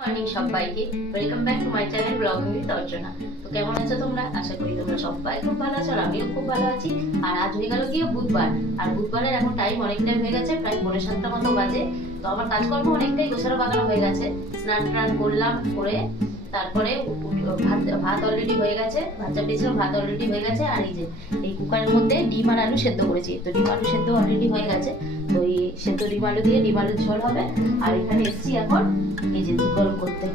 Morning সবাইকে। Welcome back to my channel blogging with Archana. তো কেমন আছো তোমরা? আশা করি তোমরা সবাই খুব ভালো আছো আর আমিও খুব ভালো আছি। আর আজ হয়ে গেল গিয়ে বুধবার। আর বুধবারের এখন টাইম অনেক টাইম হয়ে গেছে, প্রায় পনেরো সাতটা মতো বাজে। তো আমার কাজকর্ম অনেকটাই গোছানো বাগানো হয়ে গেছে। স্নান টান করলাম, করে তারপরে ভাত ভাত অলরেডি হয়ে গেছে। ভাত চাপিয়েছিলাম ভাত অলরেডি হয়ে গেছে। আর এই যে, এই কুকারের মধ্যে ডিম আর আলু সেদ্ধ করেছি। তো ডিম আলু সেদ্ধ অলরেডি হয়ে গেছে। তো সেদ্ধ ডিম আলু দিয়ে ডিম আলুর ঝোল হবে। আর এখানে এসছি এখন এই যে দুধ গরম করতে।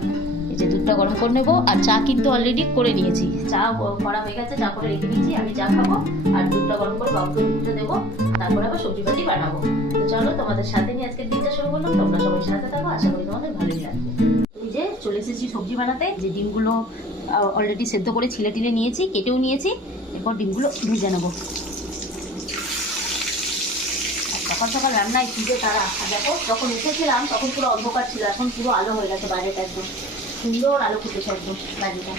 এই যে দুধটা গরম করে নেব। আর চা কিন্তু অলরেডি করে নিয়েছি। চা করা হয়ে গেছে, চা করে রেখে দিয়েছি। আমি চা খাব আর দুধটা গরম করে বাবুকে দুধটা দেবো। তারপরে আবার সবজি পাতি বানাবো। তো চলো তোমাদের সাথে নিয়ে আজকে দিনটা শুরু করলাম। তোমরা সবাই সাথে থাকো। আশা করি তোমাদের ভালোই লাগবে। এই যে চলে এসেছি সবজি বানাতে। যে ডিমগুলো অলরেডি সেদ্ধ করে ছিলে টিলে নিয়েছি, কেটেও নিয়েছি। এরপর ডিমগুলো ভেজে নেব। সকাল সকাল রান্নায় যে তারা দেখো, যখন উঠেছিলাম, তখন পুরো অন্ধকার ছিল, এখন পুরো আলো হয়ে গেছে বাইরেটা একদম। সুন্দর আলো ফুটেছে একদম বাড়িটা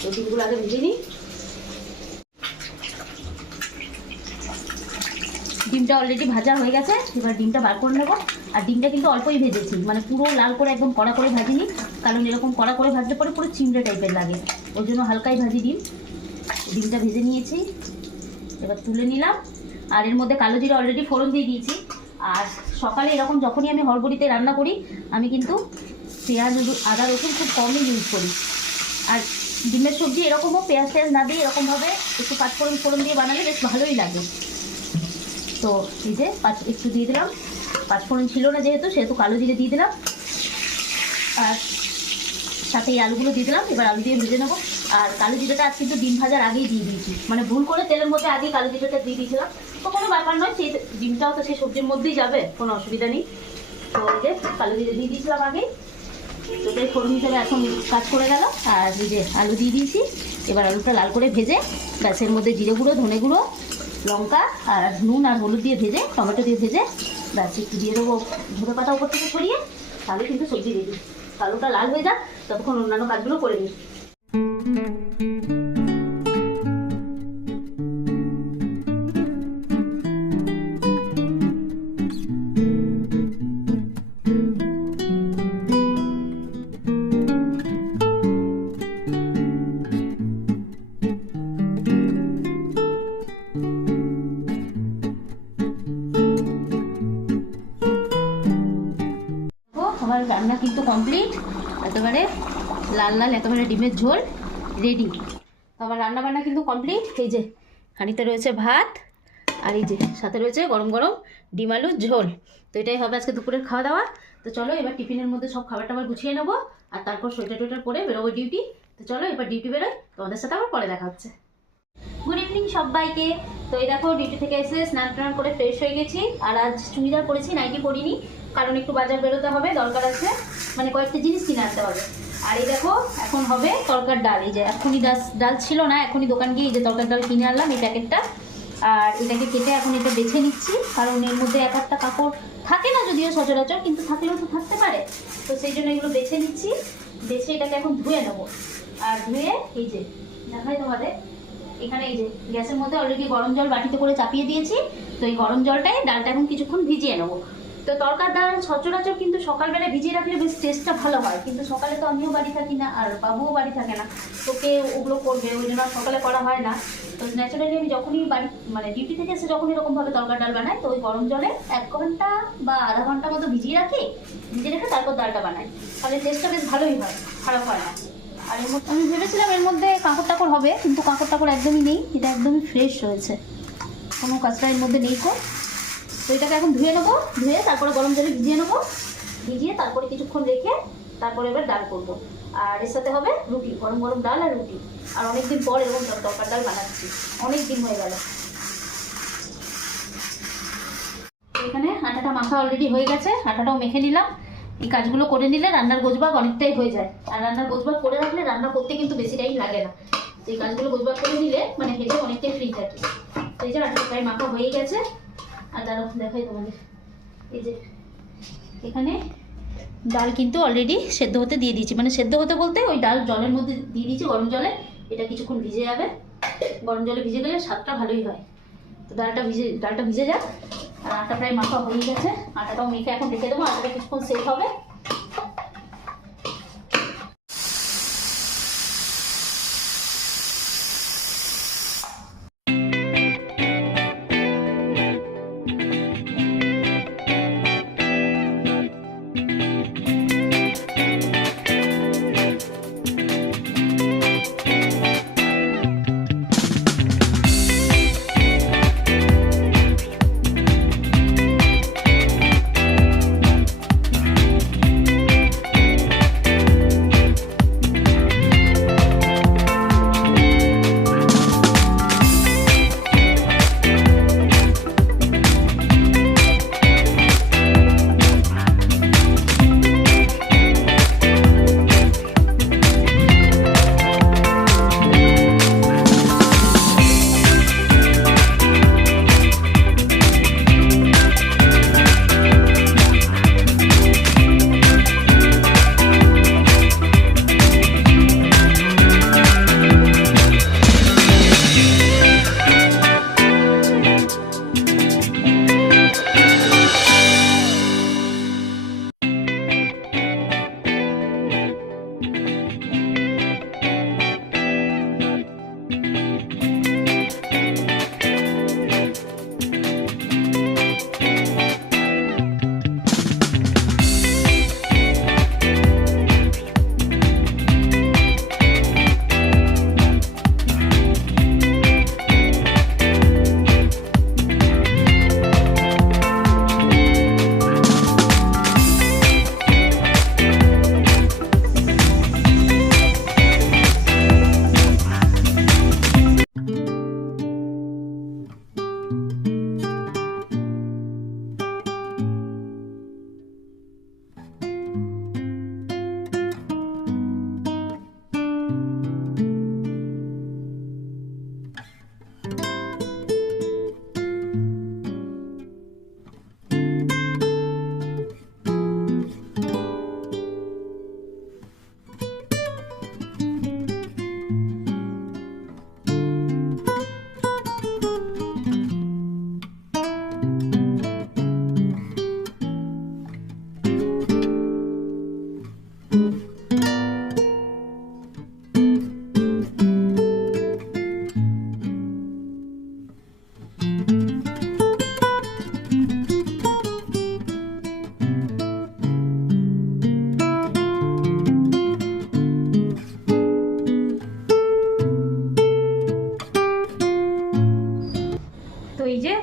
তো ডিমগুলো আগে ভেজে ডিমটা অলরেডি ভাজা হয়ে গেছে, এবার ডিমটা বার করে নেব। আর ডিমটা কিন্তু অল্পই ভেজেছি মানে পুরো লাল করে একদম কড়া করে ভাজিনি, কারণ এরকম কড়া করে ভাজলে পরে পুরো চিমড়ে টাইপের লাগে। ওই জন্য হালকাই ভাজি ডিম। ডিমটা ভেজে নিয়েছি। এবার তুলে নিলাম। আর এর মধ্যে কালো জিরা অলরেডি ফোড়ন দিয়ে দিয়েছি। আর সকালে এরকম যখনই আমি হরবড়িতে রান্না করি, আমি কিন্তু পেঁয়াজ আদা, রসুন খুব কমই ইউজ করি। আর ডিমের সবজি এরকমও পেঁয়াজ টেয়াজ না দিয়ে এরকমভাবে একটু পাঁচফোড়ন ফোড়ন দিয়ে বানালে বেশ ভালোই লাগে। তো এই যে পাঁচ, একটু দিয়ে দিলাম। পাঁচফোড়ন ছিল না যেহেতু, সেহেতু কালো জিরে দিয়ে দিলাম। আর সাথে এই আলুগুলো দিয়ে দিলাম, এবার আলু দিয়ে ভেজে নেব। আর কালো জিরাটা আজ কিন্তু ডিম ভাজার আগেই দিয়ে দিয়েছি। মানে ভুল করে তেলের মধ্যে আগেই কালো জিরাটা দিয়ে দিয়েছিলাম। তো কোনো ব্যাপার নয়, সেই ডিমটাও তো সেই সবজির মধ্যেই যাবে, কোনো অসুবিধা নেই। তো এই যে কালো জিরে দিয়ে দিয়েছিলাম আগেই তো এটাই ফোড়ন হিসেবে এখন কাজ করে গেল। আর এই যে আলু দিয়ে দিয়েছি, এবার আলুটা লাল করে ভেজে, ব্যাস এর মধ্যে জিরে গুঁড়ো, ধনে গুঁড়ো, লঙ্কা আর নুন আর হলুদ দিয়ে ভেজে, টমেটো দিয়ে ভেজে, ব্যাস একটু দিয়ে দেবো ধনে পাতা উপর থেকে ছড়িয়ে, তাহলে কিন্তু সবজি রেডি আলুটা লাল হয়ে যাক, ততক্ষণ অন্যান্য কাজগুলো করে নিই। লাল লাল একেবারে ডিমের ঝোল রেডি আমার রান্না বান্না কিন্তু কমপ্লিট এই যে হাঁড়িতে রয়েছে ভাত, আর এই যে, সাথে রয়েছে গরম গরম ডিম আলুর ঝোল। তো এটাই হবে আজকে দুপুরের খাওয়া দাওয়া। তো চলো এবার টিফিনের মধ্যে সব খাবার টাবার গুছিয়ে নেব, আর তারপর সোয়েটার টোয়েটার পরে বেরোবো ডিউটি তো চলো এবার ডিউটি বেরোয় তোমাদের সাথে আবার পরে দেখা হচ্ছে। গুড ইভিনিং সবাইকে। তো এই দেখো ডিউটি থেকে এসে স্নান টান করে ফ্রেশ হয়ে গেছি, আর আজ চুড়িদার পরেছি নাইটি পরিনি। কারণ একটু বাজার বেরোতে হবে, দরকার আছে মানে কয়েকটা জিনিস কিনে আনতে হবে। আর এই দেখো, এখন হবে তরকার ডাল। এই যে এখনই ডাল ডাল ছিল না, এখনই দোকান গিয়ে এই যে তরকার ডাল কিনে আনলাম এই প্যাকেটটা। আর এটাকে কেটে এখন এটা বেছে নিচ্ছি, কারণ এর মধ্যে এক একটা কাপড় থাকে না যদিও সচরাচর, কিন্তু থাকলেও তো থাকতে পারে। তো সেই জন্য এগুলো বেছে নিচ্ছি, বেছে এটাকে এখন ধুয়ে নেব। আর ধুয়ে এই যে, দেখাই তোমাদের, এখানে এই যে গ্যাসের মধ্যে অলরেডি গরম জল বাটিতে করে চাপিয়ে দিয়েছি, তো এই গরম জলটাই ডালটা এখন কিছুক্ষণ ভিজিয়ে নেব। তো তরকার ডাল সচরাচর কিন্তু সকালবেলা ভিজিয়ে রাখলে বেশ টেস্টটা ভালো হয়। কিন্তু সকালে তো আমিও বাড়ি থাকি না, আর বাবুও বাড়ি থাকে না। তো কে ওগুলো করবে? ওই জন্য সকালে করা হয় না। তো ন্যাচারালি আমি যখনই বাড়ি মানে ডিউটি থেকে এসে যখন এরকমভাবে তরকার ডাল বানাই, তো ওই গরম জলে এক ঘণ্টা বা আধা ঘণ্টা মতো ভিজিয়ে রাখি, ভিজিয়ে রেখে তারপর ডালটা বানাই। তাহলে টেস্টটা বেশ ভালোই হয়, খারাপ হয় না। আর এর মধ্যে, আমি ভেবেছিলাম এর মধ্যে কাঁকড় টাকড় হবে, কিন্তু কাঁকড় টাকড় একদমই নেই, এটা একদমই ফ্রেশ রয়েছে। কোনো কাজটা এর মধ্যে নেই তো। তো এটাকে এখন ধুয়ে নেব, ধুয়ে তারপরে গরম জলে ভিজিয়ে নেব। ভিজিয়ে তারপরে কিছুক্ষণ রেখে তারপরে এবার ডাল করব। আর এর সাথে হবে রুটি, গরম গরম ডাল আর রুটি। আর অনেকদিন পর এরকম তরকার ডাল বানাচ্ছি। অনেক দিন হয়ে গেল। এখানে আটাটা মাখা অলরেডি হয়ে গেছে, আটাটাও মেখে নিলাম। এই কাজগুলো করে নিলে রান্নার গোজবাগ অনেকটাই হয়ে যায়। আর রান্নার গোজবাগ করে রাখলে রান্না করতে কিন্তু বেশি টাইম লাগে না। তো এই কাজগুলো গোজবাগ করে নিলে মানে হেঁটে অনেকটাই ফ্রি থাকে। তো এই যে আটাটা প্রায় মাখা হয়ে গেছে। আর দাঁড়াও দেখাই তোমাদের। এই যে, এখানে ডাল কিন্তু অলরেডি সেদ্ধ হতে দিয়ে দিয়েছি। মানে সেদ্ধ হতে বলতে ওই ডাল জলের মধ্যে দিয়ে দিয়েছি, গরম জলে। এটা কিছুক্ষণ ভিজে যাবে। গরম জলে ভিজে গেলে স্বাদটা ভালোই হয়। তো ডালটা ভিজে ডালটা ভিজে যাক। আর আটা প্রায় মাখা হয়ে গেছে। আটাটাও মেখে এখন রেখে দেবো। আটাটা কিছুক্ষণ সেফ হবে।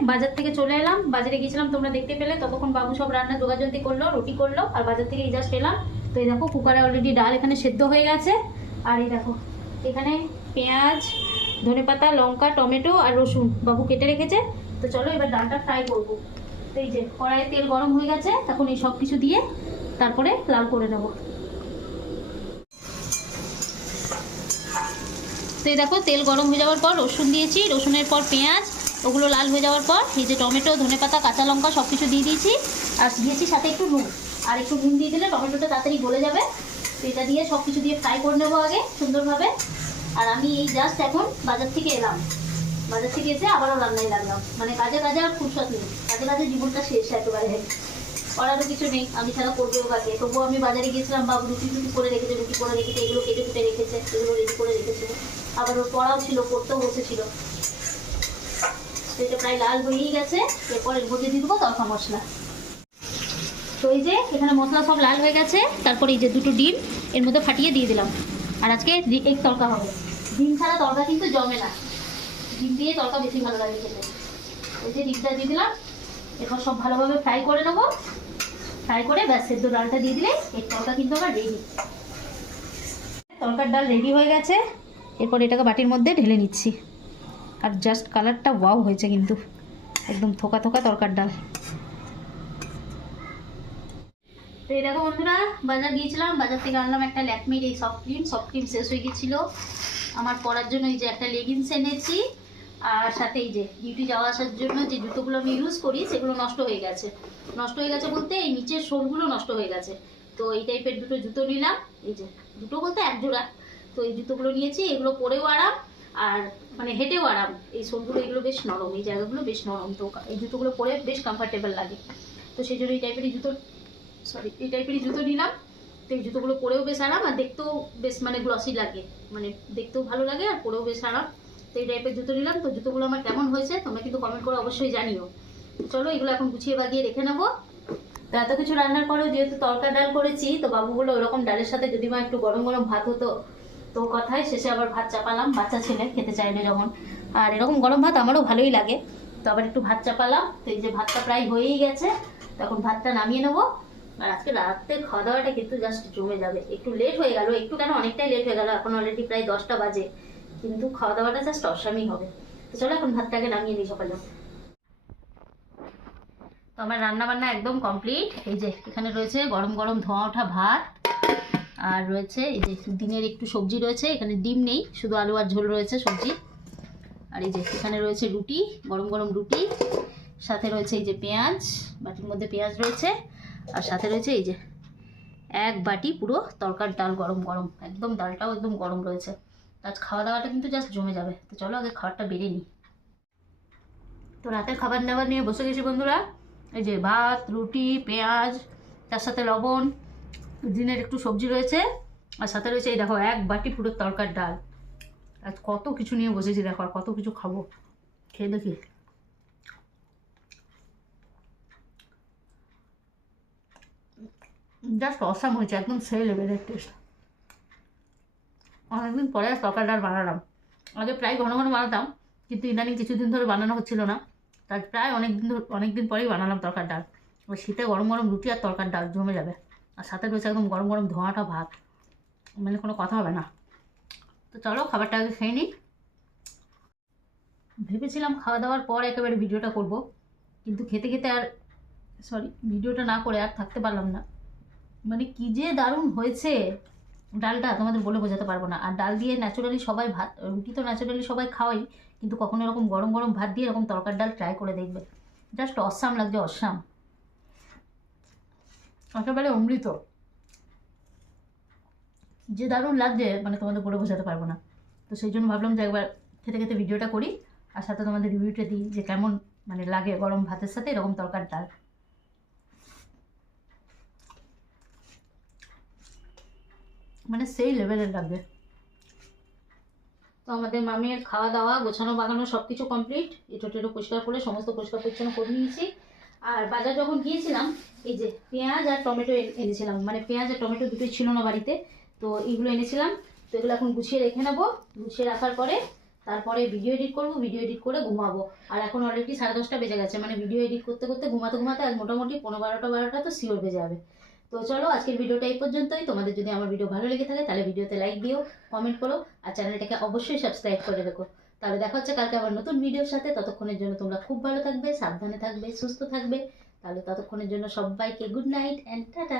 বাজার থেকে চলে এলাম। বাজারে গিয়েছিলাম, তোমরা দেখতে পেলে। ততক্ষণ বাবু সব রান্না যোগাযোগ করল, রুটি করল, আর বাজার থেকে এই জাস্ট এলাম। তো এই দেখো, কুকারে অলরেডি ডাল এখানে সেদ্ধ হয়ে গেছে। আর এই দেখো, এখানে পেঁয়াজ, ধনেপাতা, লঙ্কা, টমেটো আর রসুন বাবু কেটে রেখেছে। তো চলো এবার ডালটা ফ্রাই করব। তো এই যে, কড়াইয়ে তেল গরম হয়ে গেছে তখন এই সব কিছু দিয়ে তারপরে লাল করে নেব। তো এই দেখো, তেল গরম হয়ে যাওয়ার পর রসুন দিয়েছি। রসুনের পর পেঁয়াজ ওগুলো লাল হয়ে যাওয়ার পর এই যে টমেটো ধনেপাতা কাঁচা লঙ্কা সব কিছু দিয়ে দিয়েছি। আর দিয়েছি সাথে একটু নুন। আর একটু নুন দিয়ে দিলে টমেটোটা তাড়াতাড়ি গলে যাবে। তো এটা দিয়ে সব কিছু দিয়ে ফ্রাই করে নেব আগে সুন্দরভাবে। আর আমি এই জাস্ট এখন বাজার থেকে এলাম। বাজার থেকে এসে আবারও রান্নায় লাগলাম। মানে কাজে কাজে আর ফুরসত নেই। কাজে কাজে জীবনটা শেষ একেবারে। করারও কিছু নেই। আমি ছাড়া করবেও কাকে? তবুও আমি বাজারে গিয়েছিলাম, বাবু রুটি রুটি করে রেখেছে রুটি করে রেখেছে এগুলো কেটে কুটে রেখেছে, এগুলো রেডি করে রেখেছে। আবার ওর পড়াও ছিল, পড়তেও বসেছিল। সেটা প্রায় লাল হয়েই গেছে, এরপর এর মধ্যে দিয়ে দেবো, তরকা মশলা। তো এই যে, এখানে মশলা সব লাল হয়ে গেছে, তারপর এই যে দুটো ডিম, এর মধ্যে ফাটিয়ে দিয়ে দিলাম। আর আজকে এক তরকা হবে। ডিম ছাড়া তরকা কিন্তু জমে না। ডিম দিয়ে তরকা বেশি ভালো লাগে খেতে। ওই যে ডিমটা দিয়ে দিলাম এরপর সব ভালোভাবে ফ্রাই করে নেব। ফ্রাই করে ব্যাস, সেদ্ধ ডালটা দিয়ে দিলে এই তরকা কিন্তু আমার রেডি তরকার ডাল রেডি হয়ে গেছে। এরপর এটাকে বাটির মধ্যে ঢেলে নিচ্ছি। আর জাস্ট কালারটা ওয়াও হয়েছে কিন্তু। একদম থোকা থোকা তরকার ডাল। তো এই দেখো বন্ধুরা, বাজার গিয়েছিলাম, বাজার থেকে আনলাম একটা ল্যাকমির, এই সফট ক্রিম সফট ক্রিম শেষ হয়ে গেছিল আমার পরার জন্য এই যে একটা লেগিংস এনেছি, আর সাথে এই যে ডিউটি যাওয়া আসার জন্য যে জুতোগুলো আমি ইউজ করি, সেগুলো নষ্ট হয়ে গেছে। নষ্ট হয়ে গেছে বলতে এই নিচের সোলগুলো নষ্ট হয়ে গেছে। তো এই টাইপের দুটো জুতো নিলাম, এই যে দুটো বলতে এক জোড়া। তো এই জুতোগুলো নিয়েছি, এগুলো পরেও আরাম। আর মানে হেঁটেও আরাম। এই সোলগুলো এগুলো বেশ নরম, এই জায়গাগুলো বেশ নরম। তো এই জুতোগুলো পরে বেশ কমফর্টেবল লাগে। তো সেই জন্য এই টাইপেরই জুতো সরি এই টাইপেরই জুতো নিলাম। তো এই জুতোগুলো পরেও বেশ আরাম আর দেখতেও বেশ মানে গ্লসি লাগে। মানে দেখতেও ভালো লাগে আর পরেও বেশ আরাম। তো এই টাইপের জুতো নিলাম। তো জুতোগুলো আমার কেমন হয়েছে তোমরা কিন্তু কমেন্ট করে অবশ্যই জানিও। চলো এগুলো এখন গুছিয়ে বাগিয়ে রেখে নেব। তো এত কিছু রান্নার পরেও যেহেতু তরকা ডাল করেছি, তো বাবু বলল ওরকম ডালের সাথে যদি মা একটু গরম গরম ভাত হতো তো কথায় শেষে আবার ভাত চাপালাম। বাচ্চা ছেলে, খেতে চাইলো যখন। আর এরকম গরম ভাত আমারও ভালোই লাগে। তো আবার একটু ভাত চাপালাম। তো এই যে ভাতটা প্রায় হয়েই গেছে। তখন ভাতটা নামিয়ে নেব। আর আজকে রাতে খাওয়া দাওয়াটা কিন্তু জাস্ট জমে যাবে। একটু লেট হয়ে গেল। একটু কেন অনেকটাই লেট হয়ে গেল? এখন অলরেডি প্রায় দশটা বাজে। কিন্তু খাওয়া দাওয়াটা জাস্ট অসামই হবে। তো চলো এখন ভাতটাকে নামিয়ে নিই সকালে। তো আমার রান্না বান্না একদম কমপ্লিট এই যে এখানে রয়েছে গরম গরম ধোঁয়া ওঠা ভাত। আর রয়েছে, এই যে দিনের একটু সবজি রয়েছে, এখানে ডিম নেই, শুধু আলু আর ঝোল রয়েছে সবজি। আর এই যে এখানে রয়েছে রুটি, গরম গরম রুটি, সাথে রয়েছে এই যে পেঁয়াজ, বাটির মধ্যে পেঁয়াজ রয়েছে, আর সাথে রয়েছে এই যে এক বাটি পুরো তরকার ডাল গরম গরম, একদম ডালটাও একদম গরম রয়েছে। আজ খাওয়া দাওয়াটা কিন্তু জাস্ট জমে যাবে, তো চলো আগে খাবারটা বেড়ে নিই। তো রাতের খাবার দাবার নিয়ে বসে গেছি বন্ধুরা, এই যে ভাত, রুটি, পেঁয়াজ, তার সাথে লবণ দিনের একটু সবজি রয়েছে, আর সাথে রয়েছে এই দেখো এক বাটি পুরো তরকার ডাল। আজ কত কিছু নিয়ে বসেছি দেখো, আর কত কিছু খাব। খেয়ে দেখি। জাস্ট অসাম হয়েছে, একদম সেই লেভেলের টেস্ট অনেকদিন পরে আর তরকার ডাল বানালাম। আগে প্রায় ঘন ঘন বানাতাম, কিন্তু ইদানিং কিছুদিন ধরে বানানো হচ্ছিল না। তার প্রায় অনেক দিন ধরে অনেক দিন পরেই বানালাম তরকার ডাল। শীতে গরম গরম রুটি আর তরকার ডাল জমে যাবে। আর সাথে রয়েছে একদম গরম গরম ধোঁয়াটা ভাত। মানে কোনো কথা হবে না। তো চলো খাবারটা আগে খেয়ে নিই। ভেবেছিলাম খাওয়া দাওয়ার পর একেবারে ভিডিওটা করব, কিন্তু খেতে খেতে আর সরি ভিডিওটা না করে আর থাকতে পারলাম না। মানে কি যে দারুণ হয়েছে। ডালটা তোমাদের বলে বোঝাতে পারব না। আর ডাল দিয়ে ন্যাচুরালি সবাই ভাত, রুটি তো ন্যাচুরালি সবাই খাওয়াই, কিন্তু কখনো এরকম গরম গরম ভাত দিয়ে এরকম তরকার ডাল ট্রাই করে দেখবে। জাস্ট অসাম লাগছে, অসাম। একেবারে অমৃত। যে দারুণ লাগছে মানে তোমাদের বলে বোঝাতে পারব না। তো সেই জন্য ভাবলাম যে একবার খেতে খেতে ভিডিওটা করি, আর সাথে তোমাদের রিভিউটা দিই যে কেমন মানে লাগে গরম ভাতের সাথে এরকম তরকার ডাল মানে সেই লেভেলের লাগবে। তো আমাদের মামির খাওয়া দাওয়া গোছানো বাগানো সব কিছু কমপ্লিট এটো টেটো পরিষ্কার করে, সমস্ত পরিষ্কার পরিচ্ছন্ন করে নিয়েছি। আর বাজার যখন গিয়েছিলাম, এই যে পেঁয়াজ আর টমেটো এনেছিলাম। মানে পেঁয়াজ আর টমেটো দুটোই ছিল না বাড়িতে। তো এইগুলো এনেছিলাম। তো এগুলো এখন গুছিয়ে রেখে নেব। গুছিয়ে রাখার পরে তারপরে ভিডিও এডিট করব ভিডিও এডিট করে ঘুমাবো। আর এখন অলরেডি সাড়ে দশটা বেজে গেছে। মানে ভিডিও এডিট করতে করতে ঘুমাতে ঘুমাতে আজ মোটামুটি পনেরো বারোটা বারোটা তো শিওর বেজে যাবে। তো চলো, আজকের ভিডিওটা এই পর্যন্তই। তোমাদের যদি আমার ভিডিও ভালো লেগে থাকে, তাহলে ভিডিওতে লাইক দিও কমেন্ট করো, আর চ্যানেলটাকে অবশ্যই সাবস্ক্রাইব করে রেখো। তাহলে দেখা হচ্ছে কালকে আবার নতুন ভিডিওর সাথে। ততক্ষণের জন্য তোমরা খুব ভালো থাকবে, সাবধানে থাকবে, সুস্থ থাকবে। তাহলে ততক্ষণের জন্য সবাইকে গুড নাইট অ্যান্ড টাটা